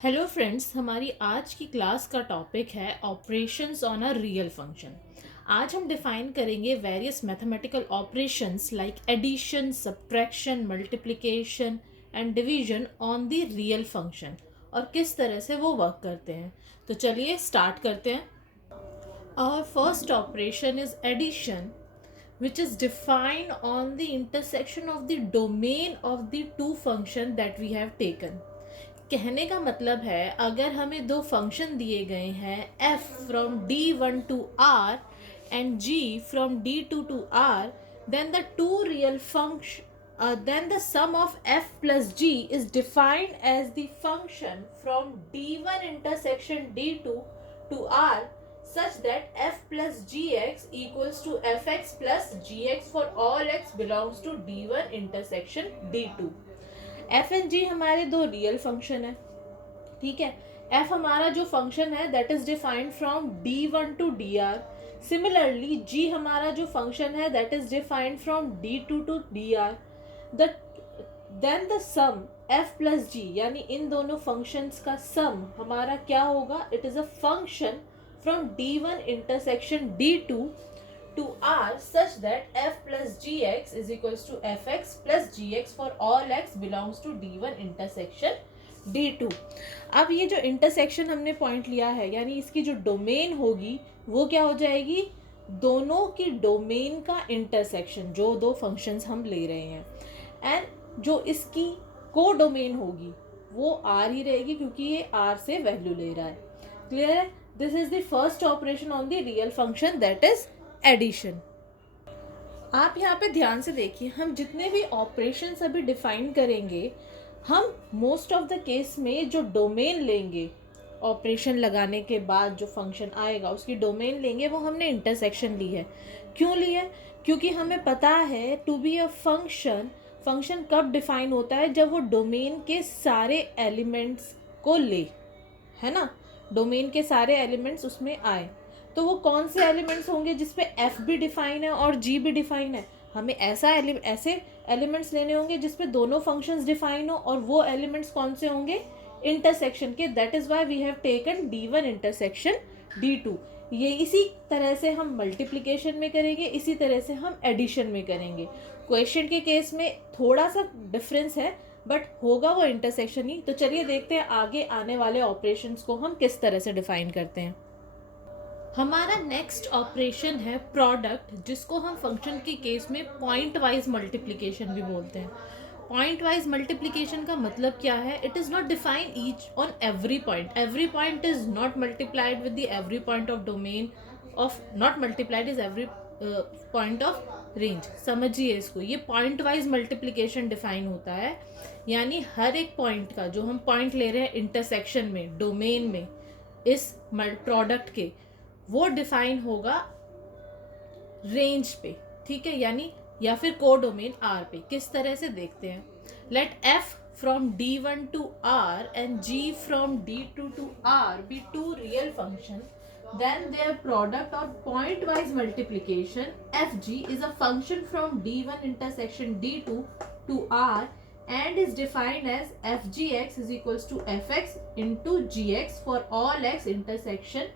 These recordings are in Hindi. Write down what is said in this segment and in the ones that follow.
हेलो फ्रेंड्स, हमारी आज की क्लास का टॉपिक है operations on a real function. आज हम डिफाइन करेंगे various mathematical operations like addition, subtraction, multiplication and division on the real function और किस तरह से वो वर्क करते हैं। तो चलिए स्टार्ट करते हैं। Our first operation is addition, which is defined on the intersection of the domain of the two function that we have taken. कहने का मतलब है, अगर हमें दो फंक्शन दिए गए हैं f from d1 to r and g from d2 to r, then the two real function then the sum of f plus g is defined as the function from d1 intersection d2 to r such that f plus gx equals to fx plus gx for all x belongs to d1 intersection d2. f and g हमारे दो रियल फंक्शन है, ठीक है। f हमारा जो फंक्शन है that is defined from d1 to dr. Similarly g हमारा जो फंक्शन है that is defined from d2 to dr. The then the sum f plus g, यानी इन दोनों फंक्शंस का सम हमारा क्या होगा? It is a function from d1 intersection d2 to r such that f plus gx is equals to fx plus gx for all x belongs to d1 intersection d2. अब ये जो इंटरसेक्शन हमने पॉइंट लिया है, यानी इसकी जो डोमेन होगी वो क्या हो जाएगी? दोनों की डोमेन का इंटरसेक्शन, जो दो फंक्शंस हम ले रहे हैं, एंड जो इसकी को डोमेन होगी वो आर ही रहेगी क्योंकि ये आर से वैल्यू ले रहा है. क्लियर है? This is the first operation on the real function, that is addition. आप यहाँ पे ध्यान से देखिए, हम जितने भी ऑपरेशंस अभी डिफाइन करेंगे, हम मोस्ट ऑफ द केस में जो डोमेन लेंगे, ऑपरेशन लगाने के बाद जो फंक्शन आएगा उसकी डोमेन लेंगे, वो हमने इंटरसेक्शन ली है. क्यों ली है? क्योंकि हमें पता है to be a function, function कब डिफाइन होता है? जब वो डोमेन के सारे एलिमेंट्स को ले, है ना, डोमेन के सारे एलिमेंट्स उसमें आए. तो वो कौन से एलिमेंट्स होंगे जिसपे f भी डिफाइन है और g भी डिफाइन है? हमें ऐसे एलिमेंट्स लेने होंगे जिसपे दोनों फंक्शंस डिफाइन हो, और वो एलिमेंट्स कौन से होंगे? इंटरसेक्शन के. That is why we have taken d1 intersection d2. ये इसी तरह से हम मल्टीप्लिकेशन में करेंगे, इसी तरह से हम एडिशन में करेंगे. क्वेश्चन के केस में थोड़ा सा डिफरेंस है, बट होगा वो इंटरसेक्शन ही. तो चलिए देखते हैं आगे आने वाले ऑपरेशंस को हम किस तरह से डिफाइन करते हैं. हमारा नेक्स्ट ऑपरेशन है प्रोडक्ट, जिसको हम फंक्शन के केस में पॉइंट वाइज मल्टीप्लिकेशन भी बोलते हैं. पॉइंट वाइज मल्टीप्लिकेशन का मतलब क्या है? It is not define each on every point. Every point is not multiplied with the every point of domain of, not multiplied is every point of range. समझिए इसको, ये पॉइंट वाइज मल्टीप्लिकेशन डिफाइन होता है, यानी हर एक पॉइंट का जो हम पॉइंट ले रहे हैं इंटरसेक्शन में, डोमेन में, इस प्रोडक्ट के, वो डिफाइन होगा रेंज पे, ठीक है, यानी या फिर को डोमेन आर पे. किस तरह से देखते हैं. Let f from d1 to r and g from d2 to r be two real function, then their product or point wise multiplication fg is a function from d1 intersection d2 to r and is defined as fgx is equals to fx into gx for all x intersection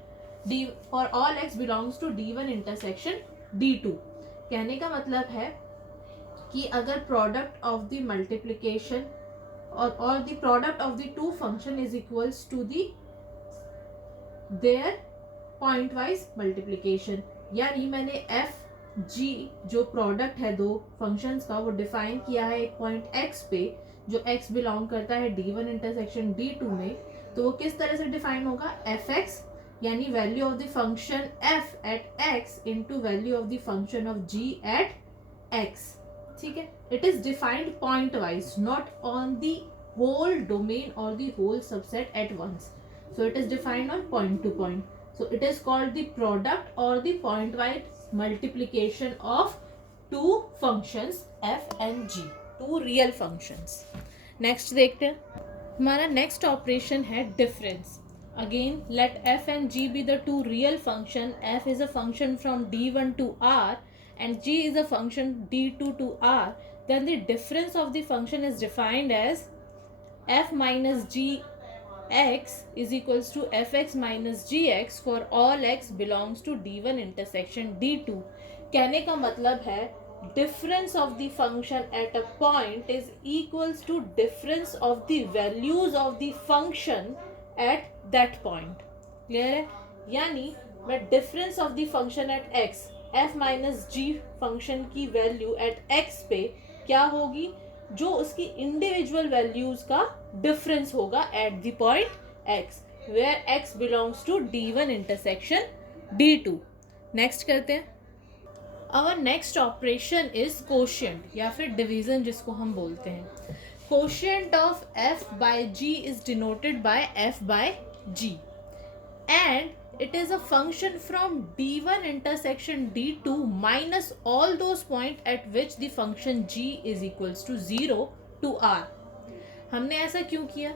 d for all x belongs to d1 intersection d2. कहने का मतलब है कि अगर प्रोडक्ट ऑफ द मल्टीप्लिकेशन और the product of the two function is equals to the their point wise multiplication, यानी मैंने एफ जी जो प्रोडक्ट है दो फंक्शंस का, वो डिफाइन किया है एक पॉइंट x पे, जो x बिलोंग करता है d1 इंटरसेक्शन d2 में. तो वो किस तरह से डिफाइन होगा? fx, यानी value of the function f at x into value of the function of g at x. ठीक है, it is defined point wise, not on the whole domain और the whole subset at once. So it is defined on point to point. So it is called the product और the point wise multiplication of two functions f and g, two real functions. Next देखते हैं. हमारा नेक्स्ट ऑपरेशन है difference. Again, let f and g be the two real function. F is a function from d1 to r and g is a function d2 to r. Then the difference of the function is defined as f minus g x is equals to fx minus gx for all x belongs to d1 intersection d2. कहने का मतलब है difference of the function at a point is equals to difference of the values of the function at that point. Clear है? यानी मैं difference of the function at x f minus g function की वैल्यू एट x पे क्या होगी, जो उसकी इंडिविजुअल वैल्यूज का डिफरेंस होगा at the point x where x belongs to d1 intersection d2. Next करते हैं. Our next operation is quotient या फिर डिवीजन जिसको हम बोलते हैं. Quotient of f by g is denoted by f by g and it is a function from d1 intersection d2 minus all those points at which the function g is equals to 0 to r. हमने ऐसा क्यों किया?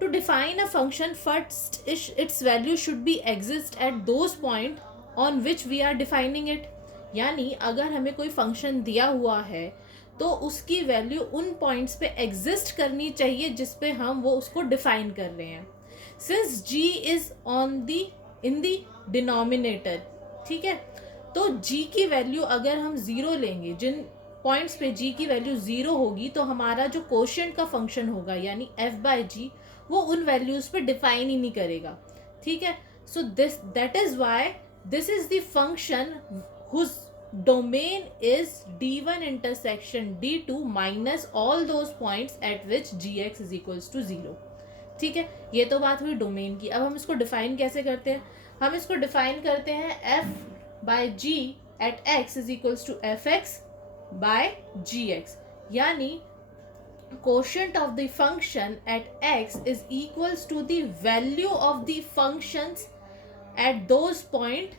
To define a function first its value should be exist at those point on which we are defining it. यानी अगर हमें कोई फंक्शन दिया हुआ है तो उसकी वैल्यू उन पॉइंट्स पे एग्जिस्ट करनी चाहिए जिस पे हम वो उसको डिफाइन कर रहे हैं. Since g is on the in the denominator, ठीक है, तो g की वैल्यू अगर हम ज़ीरो लेंगे, जिन पॉइंट्स पे g की वैल्यू ज़ीरो होगी तो हमारा जो कोशिएंट का फंक्शन होगा यानी f बाय जी वो उन वैल्यूज़ पे डिफाइन ही नहीं करेगा. ठीक है, so this that is why this is the function whose domain is d1 intersection d2 minus all those points at which gx is equals to 0. ठीक है, ये तो बात हुई डोमेन की. अब हम इसको डिफाइन कैसे करते हैं? हम इसको डिफाइन करते हैं f by g at x is equals to f x by g x. यानी quotient of the function at x is equals to the value of the functions at those point,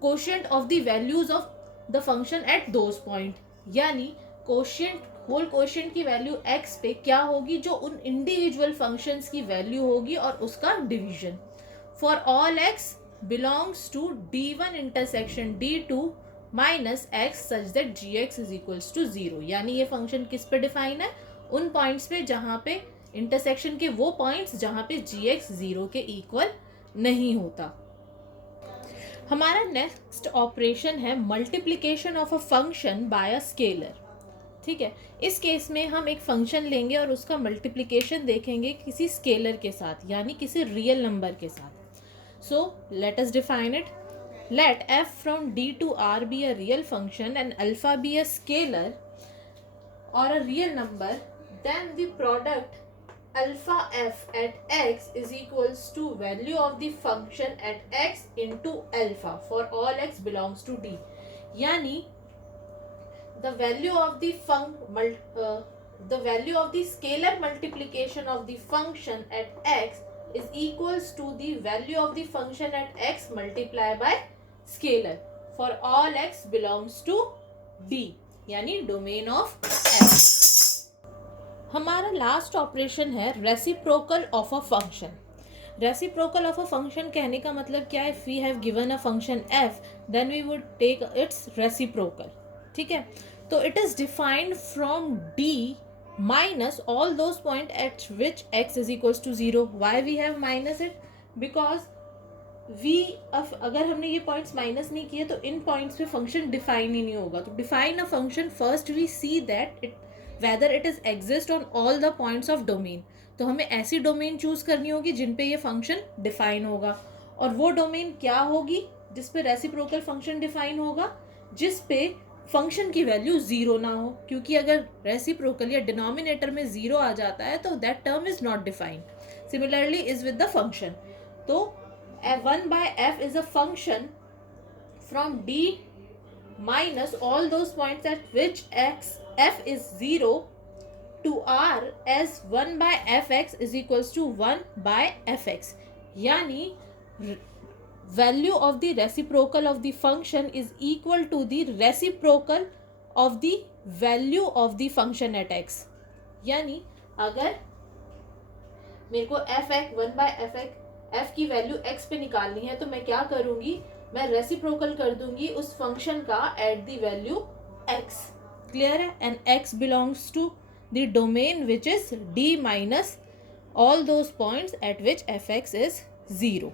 quotient of the values of the function at those point. यानी quotient होल क्वोशिएंट की वैल्यू x पे क्या होगी, जो उन इंडिविजुअल फंक्शंस की वैल्यू होगी और उसका division. For all x belongs to d1 intersection d2 minus x such that gx is equals to 0. यानी ये फंक्शन किस पे डिफाइन है? उन पॉइंट्स पे जहाँ पे इंटरसेक्शन के वो पॉइंट्स जहाँ पे gx 0 के इक्वल नहीं होता. हमारा नेक्स्ट ऑपरेशन है multiplication of a function by a scalar. ठीक है, इस केस में हम एक फंक्शन लेंगे और उसका मल्टीप्लिकेशन देखेंगे किसी स्केलर के साथ यानी किसी रियल नंबर के साथ. So let us define it. Let f from d to r be a real function and alpha be a scalar or a real number, then the product alpha f at x is equals to value of the function at x into alpha for all x belongs to d. यानी the value of the scalar multiplication of the function at x is equals to the value of the function at x multiplied by scalar for all x belongs to d यानी डोमेन ऑफ x. हमारा लास्ट ऑपरेशन है reciprocal of a function. Reciprocal of a function कहने का मतलब क्या है? If we have given a function f then we would take its reciprocal. ठीक है, तो it is defined from d minus all those point at which x is equals to 0. Why we have minus it? Because we अगर हमने ये पॉइंट्स माइनस नहीं किए तो इन पॉइंट्स पे फंक्शन डिफाइन ही नहीं होगा. तो define a function first we see that it whether it is exist on all the points of domain. तो हमें ऐसी डोमेन चूज करनी होगी जिन पे ये फंक्शन डिफाइन होगा. और वो डोमेन क्या होगी? जिस पे रेसिप्रोकल फंक्शन डिफाइन होगा, जिस पे फंक्शन की वैल्यू 0 ना हो. क्योंकि अगर रेसिप्रोकल या डिनोमिनेटर में 0 आ जाता है तो that term is not defined. Similarly is with the function. तो 1 by f is a function from d minus all those points at which f is 0 to r as 1 by fx is equals to 1 by fx. यानी value of the reciprocal of the function is equal to the reciprocal of the value of the function at x. यानी अगर मेरे को fx 1 by fx f की वैल्यू x पे निकालनी है तो मैं क्या करूंगी? मैं रेसिप्रोकल कर दूंगी उस फंक्शन का at the value x. Clear है? And x belongs to the domain which is d minus all those points at which fx is 0.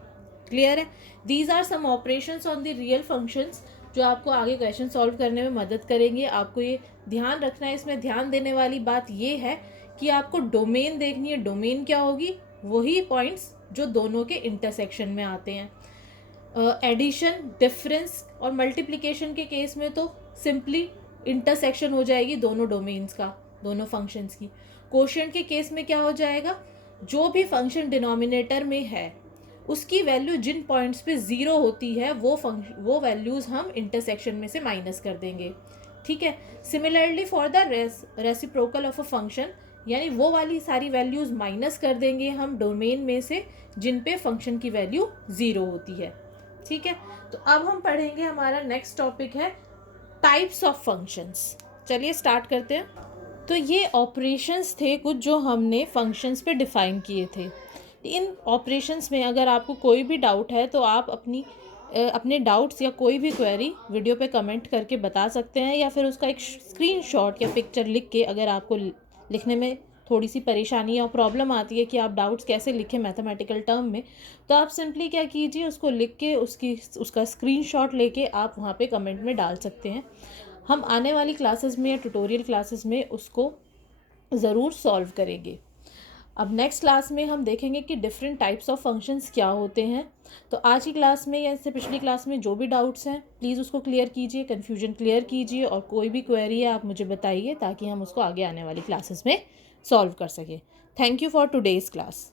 Clear है? These are some operations on the real functions जो आपको आगे क्वेश्चन सॉल्व करने में मदद करेंगे. आपको ये ध्यान रखना है, इसमें ध्यान देने वाली बात ये है कि आपको डोमेन देखनी है. डोमेन क्या होगी? वही पॉइंट्स जो दोनों के इंटरसेक्शन में आते हैं. एडिशन, डिफरेंस और मल्टीप्लिकेशन के केस में तो सिंपली इंटरसेक्शन हो जाएगी दोनों डोमेन्स का, दोनों फंक्शंस की. कोशेंट के केस में क्या हो जाएगा? जो भी फंक्शन डिनोमिनेटर में है उसकी वैल्यू जिन पॉइंट्स पे 0 होती है वो वैल्यूज़ हम इंटरसेक्शन में से माइनस कर देंगे. ठीक है. Similarly for the reciprocal of a function, यानी वो वाली सारी वैल्यूज़ माइनस कर देंगे हम डोमेन में से जिन पे फंक्शन की वैल्यू 0 होती है. ठीक है. तो अब हम पढ़ेंगे, हमारा नेक्स्ट टॉपिक है टाइप्स ऑफ फंक्शंस. चलिए स्टार्ट करते हैं. तो ये ऑपरेशंस थे कुछ जो हमने फंक्शंस पे डिफ़ाइन किए थे. इन ऑपरेशंस में अगर आपको कोई भी डाउट है तो आप अपने डाउट्स या कोई भी क्वेरी वीडियो पे कमेंट करके बता सकते हैं, या फिर उसका एक स्क्रीनशॉट या पिक्चर लिख के, अगर आपको लिखने में थोड़ी सी परेशानी या प्रॉब्लम आती है कि आप डाउट्स कैसे लिखें मैथमेटिकल टर्म में, तो आप सिंपली क्या कीजिए, उसको लिख के उसका स्क्रीनशॉट लेके आप वहाँ पे कमेंट में डाल सकते हैं. हम आने वाली क्लासेस में या ट्यूटोरियल क्लासेस में उसको ज़रूर सॉल्व करेंगे. अब नेक्स्ट क्लास में हम देखेंगे कि डिफरेंट टाइप्स ऑफ फंक्शंस क्या होते हैं. तो आज की क्लास में या इससे पिछली क्लास में जो भी डाउट्स हैं प्लीज़ उसको क्लियर कीजिए, कन्फ्यूजन क्लियर कीजिए, और कोई भी क्वेरी है आप मुझे बताइए ताकि हम उसको आगे आने वाली क्लासेस में सॉल्व कर सकें. Thank you for today's class.